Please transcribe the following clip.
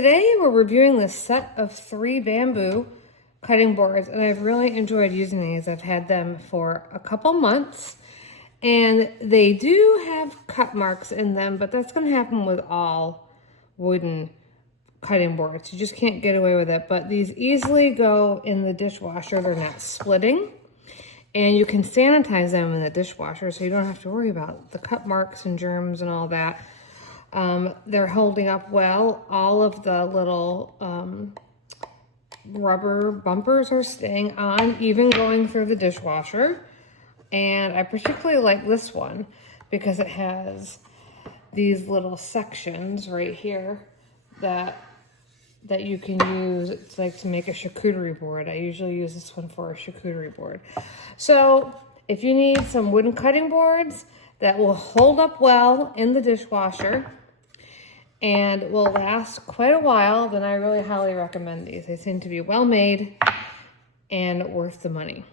today we're reviewing this set of 3 bamboo cutting boards, and I've really enjoyed using these. I've had them for a couple months, and they do have cut marks in them, but that's going to happen with all wooden cutting boards. You just can't get away with it, but these easily go in the dishwasher. They're not splitting, and you can sanitize them in the dishwasher, so you don't have to worry about the cut marks and germs and all that. They're holding up well. All of the little rubber bumpers are staying on, even going through the dishwasher. And I particularly like this one because it has these little sections right here that you can use. It's like to make a charcuterie board. I usually use this one for a charcuterie board. So if you need some wooden cutting boards that will hold up well in the dishwasher and will last quite a while, then I really highly recommend these. They seem to be well made and worth the money.